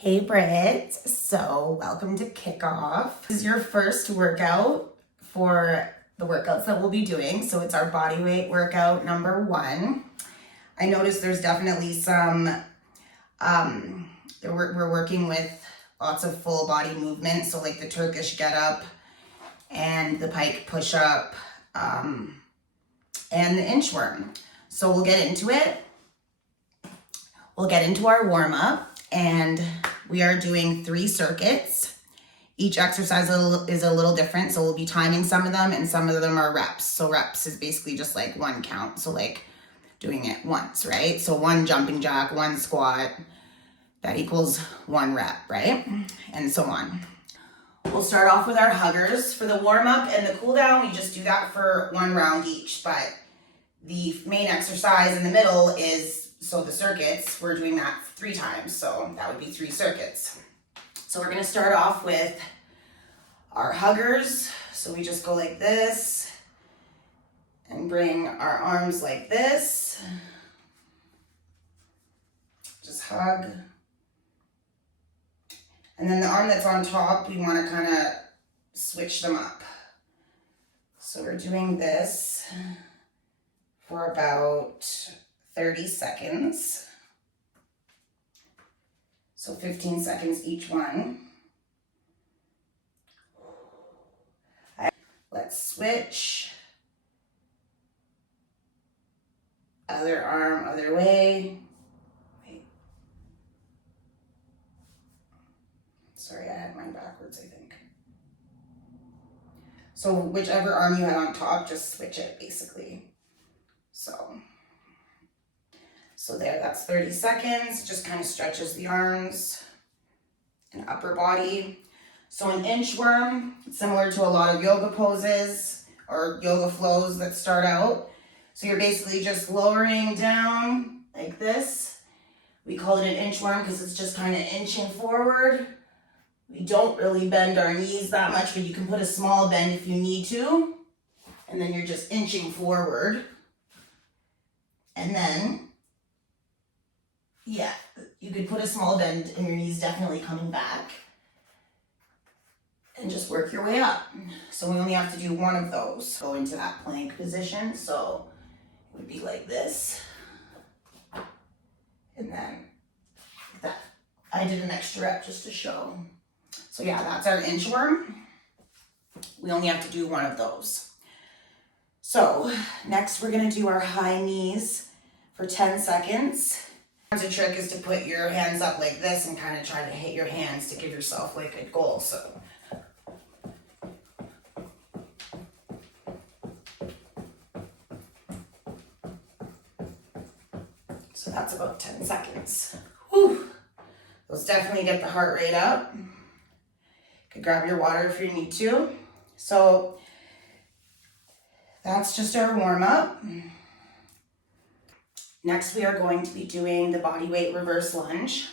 Hey Britt, so welcome to Kickoff. This is your first workout for the workouts that we'll be doing. So it's our body weight workout number 1. I noticed there's definitely some, we're working with lots of full body movement. So like the Turkish get up and the pike push up and the inchworm. So we'll get into it. We'll get into our warm up. And we are doing 3 circuits. Each exercise is a little different, so we'll be timing some of them, and some of them are reps. So reps is basically just like 1 count, so like doing it once, right? So 1 jumping jack, 1 squat, that equals 1 rep, right? And so on. We'll start off with our huggers. For the warm up and the cool down, we just do that for 1 round each, but the main exercise in the middle is, so the circuits, we're doing that 3 times, so that would be 3 circuits. So we're gonna start off with our huggers. So we just go like this and bring our arms like this. Just hug. And then the arm that's on top, we wanna kinda switch them up. So we're doing this for about 30 seconds. So 15 seconds each one. Let's switch. Other arm, other way. Wait. Sorry, I had mine backwards, I think. So whichever arm you had on top, just switch it basically. So there, that's 30 seconds, just kind of stretches the arms and upper body. So an inchworm, similar to a lot of yoga poses or yoga flows that start out. So you're basically just lowering down like this. We call it an inchworm because it's just kind of inching forward. We don't really bend our knees that much, but you can put a small bend if you need to. And then you're just inching forward. And then, yeah, you could put a small bend and your knees definitely coming back. And just work your way up. So we only have to do 1 of those. Go into that plank position. So it would be like this. And then that. I did an extra rep just to show. So yeah, that's our inchworm. We only have to do 1 of those. So next we're gonna do our high knees for 10 seconds. The trick is to put your hands up like this and kind of try to hit your hands to give yourself like a goal. So that's about 10 seconds. Whew. Those definitely get the heart rate up. You could grab your water if you need to. So that's just our warm up. Next, we are going to be doing the body weight reverse lunge.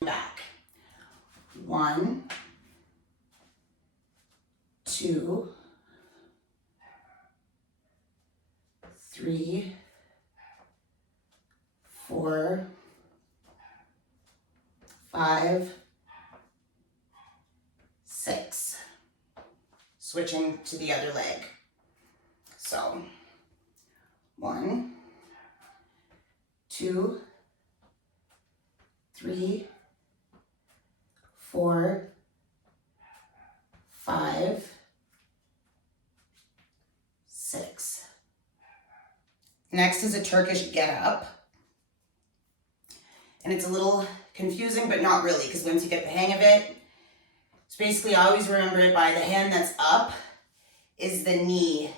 Back. 1, 2, 3, 4, 5, 6. Switching to the other leg. So 1, 2, 3, 4, 5, 6. Next is a Turkish get up. And it's a little confusing, but not really, because once you get the hang of it, so basically I always remember it by the hand that's up is the knee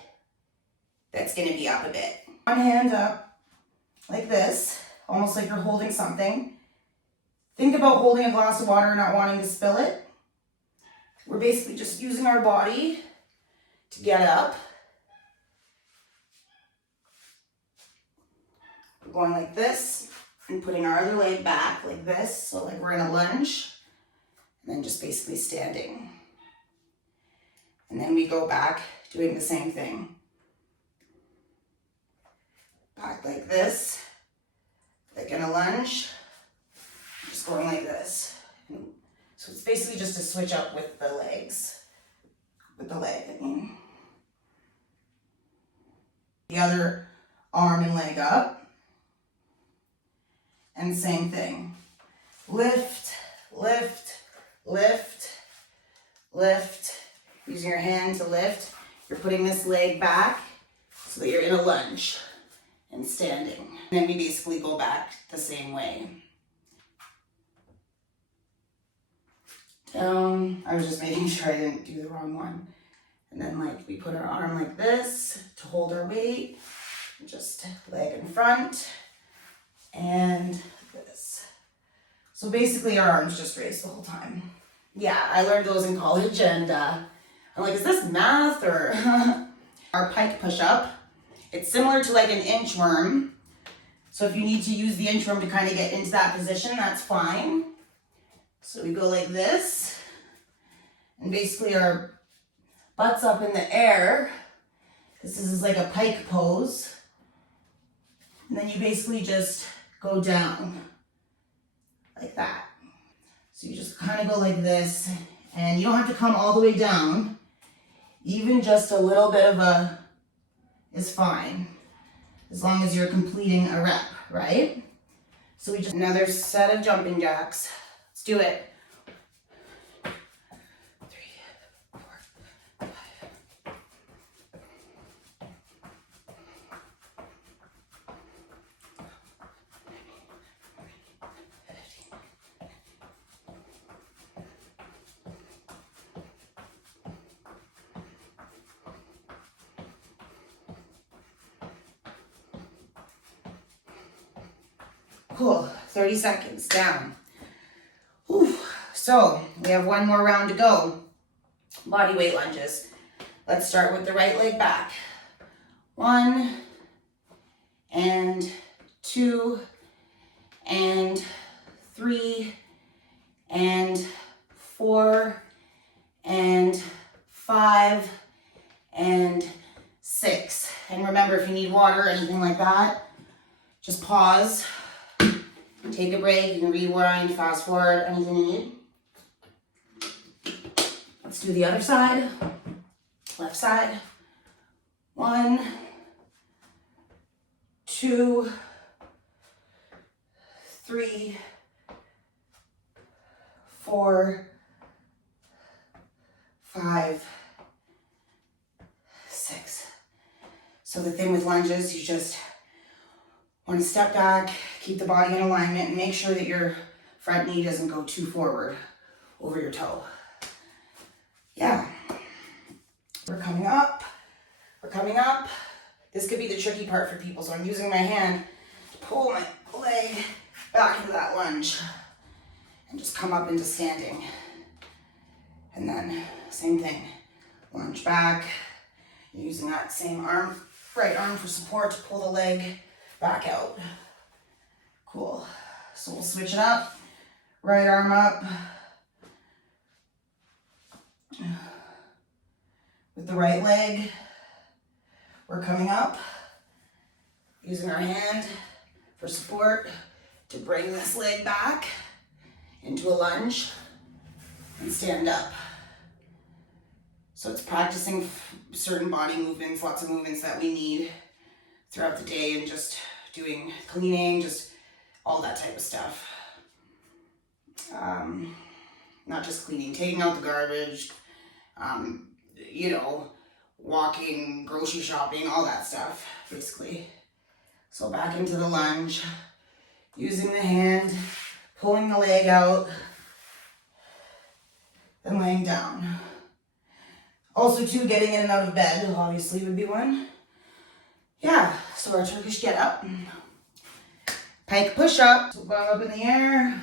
that's going to be up a bit. 1 hand up. Like this, almost like you're holding something. Think about holding a glass of water and not wanting to spill it. We're basically just using our body to get up. We're going like this and putting our other leg back like this, so like we're in a lunge, and then just basically standing. And then we go back doing the same thing. Back like this, like in a lunge, just going like this. So it's basically just a switch up with the legs. With the leg, I mean. The other arm and leg up. And same thing. Lift, lift, lift, lift. Using your hand to lift. You're putting this leg back so that you're in a lunge and standing. And then we basically go back the same way. Down. I was just making sure I didn't do the wrong one. And then like we put our arm like this to hold our weight. Just leg in front and this. So basically our arms just raised the whole time. Yeah, I learned those in college and I'm like, is this math or? Our pike push-up, it's similar to like an inchworm. So if you need to use the inchworm to kind of get into that position, that's fine. So we go like this, and basically our butt's up in the air. This is like a pike pose. And then you basically just go down like that. So you just kind of go like this, and you don't have to come all the way down. Even just a little bit of a is fine, as long as you're completing a rep, right? So we just, another set of jumping jacks. Let's do it. 3, 4, 5. Cool, 30 seconds down. Whew. So we have one more round to go. Body weight lunges. Let's start with the right leg back. 1 and 2 and 3 and 4 and 5 and 6. And remember, if you need water or anything like that, just pause. Take a break, you can rewind, fast forward, anything you need. Let's do the other side. Left side. 1, 2, 3, 4, 5, 6. So the thing with lunges, you just want to step back, keep the body in alignment, and make sure that your front knee doesn't go too forward over your toe. Yeah. We're coming up. We're coming up. This could be the tricky part for people, so I'm using my hand to pull my leg back into that lunge and just come up into standing. And then same thing, lunge back, using that same arm, right arm for support to pull the leg back out. Cool. So we'll switch it up. Right arm up. With the right leg, we're coming up, using our hand for support to bring this leg back into a lunge and stand up. So it's practicing certain body movements, lots of movements that we need throughout the day, and just doing cleaning, just all that type of stuff. Not just cleaning, taking out the garbage, you know, walking, grocery shopping, all that stuff, basically. So back into the lunge, using the hand, pulling the leg out, then laying down. Also, too, getting in and out of bed, obviously, would be one. Yeah, so our Turkish get up. Pike push up. So go up in the air.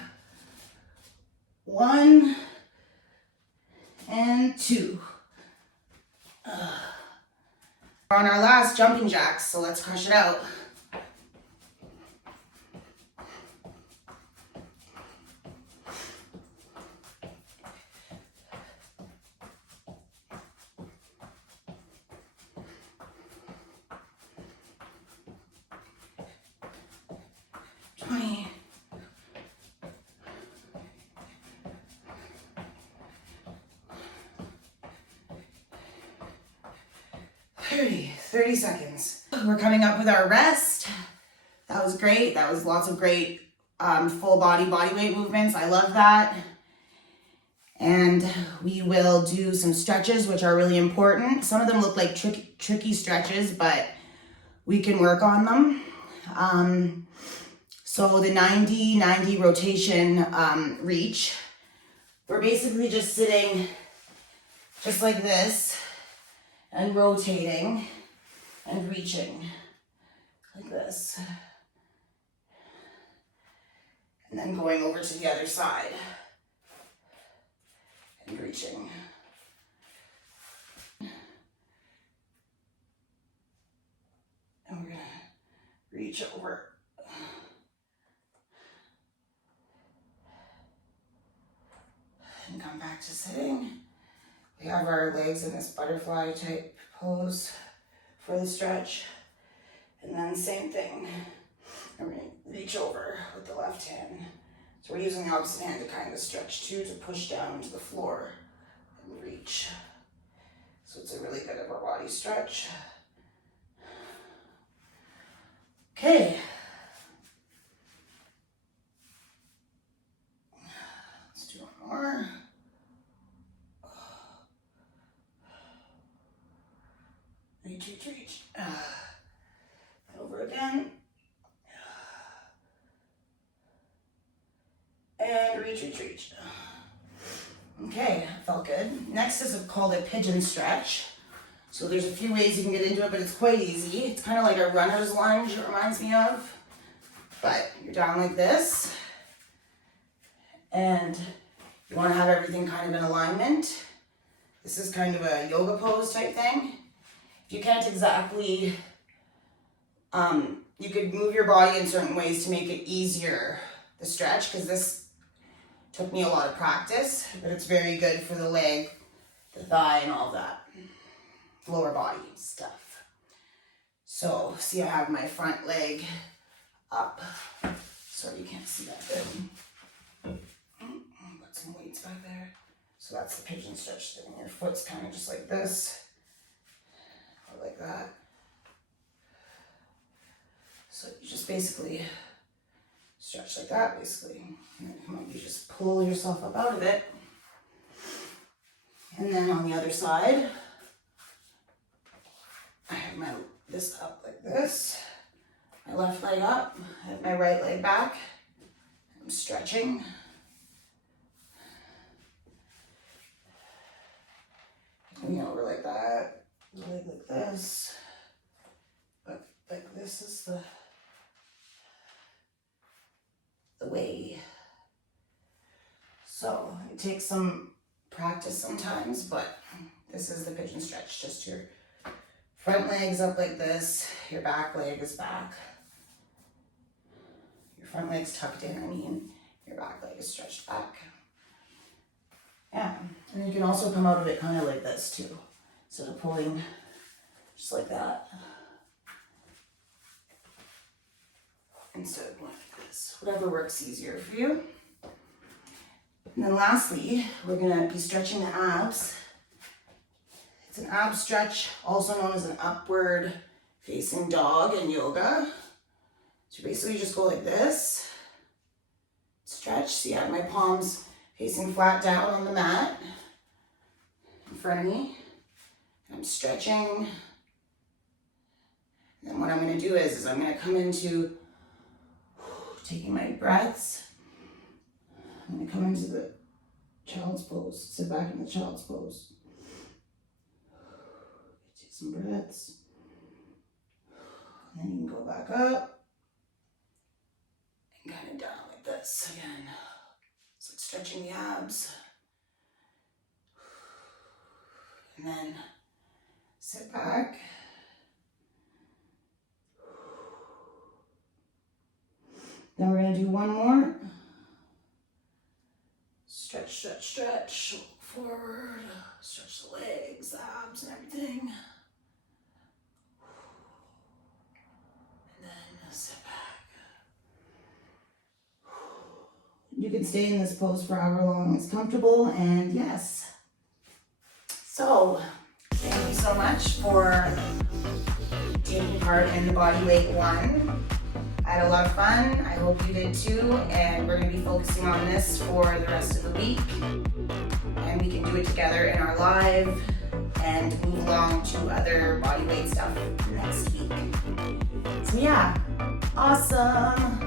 1 and 2. We're on our last jumping jacks, so let's crush it out. 30 seconds. We're coming up with our rest. That was great. That was lots of great full body weight movements. I love that. And we will do some stretches, which are really important. Some of them look like tricky stretches, but we can work on them. So the 90-90 rotation reach, we're basically just sitting just like this and rotating and reaching like this. And then going over to the other side and reaching. And we're gonna reach over. And come back to sitting. We have our legs in this butterfly type pose for the stretch. And then same thing. I'm going to reach over with the left hand. So we're using the opposite hand to kind of stretch too, to push down to the floor and reach. So it's a really good upper body stretch. Okay. Let's do one more. Reach. Over again. And reach. Okay, felt good. Next is called a pigeon stretch. So there's a few ways you can get into it, but it's quite easy. It's kind of like a runner's lunge, it reminds me of. But you're down like this. And you want to have everything kind of in alignment. This is kind of a yoga pose type thing. If you can't exactly, you could move your body in certain ways to make it easier, the stretch, because this took me a lot of practice, but it's very good for the leg, the thigh, and all that lower body stuff. So, see, I have my front leg up. Sorry, you can't see that good. Put some weights back there. So that's the pigeon stretch thing. Your foot's kind of just like this. Like that. So you just basically stretch like that, basically. And then come up, you just pull yourself up out of it. And then on the other side, I have this up like this. My left leg up, I have my right leg back. I'm stretching. Coming over like that. The leg like this, but like this is the way. So it takes some practice sometimes, but this is the pigeon stretch. Just your front leg's up like this, your back leg is back. Your front leg's tucked in, your back leg is stretched back. Yeah, and you can also come out of it kind of like this too. Instead of pulling just like that. Instead of going like this. Whatever works easier for you. And then lastly, we're going to be stretching the abs. It's an ab stretch, also known as an upward facing dog in yoga. So basically you just go like this. Stretch. See, I have my palms facing flat down on the mat in front of me. I'm stretching. And then what I'm going to do is I'm going to come into taking my breaths. I'm going to come into the child's pose. Sit back in the child's pose. Take some breaths. And then you can go back up. And kind of down like this again. It's like stretching the abs. And then sit back. Then we're going to do one more. Stretch, forward. Stretch the legs, the abs, and everything. And then sit back. You can stay in this pose for however long is comfortable, and yes. So, Thank you so much for taking part in the Bodyweight 1. I had a lot of fun. I hope you did too. And we're going to be focusing on this for the rest of the week. And we can do it together in our live and move along to other bodyweight stuff next week. So yeah, awesome.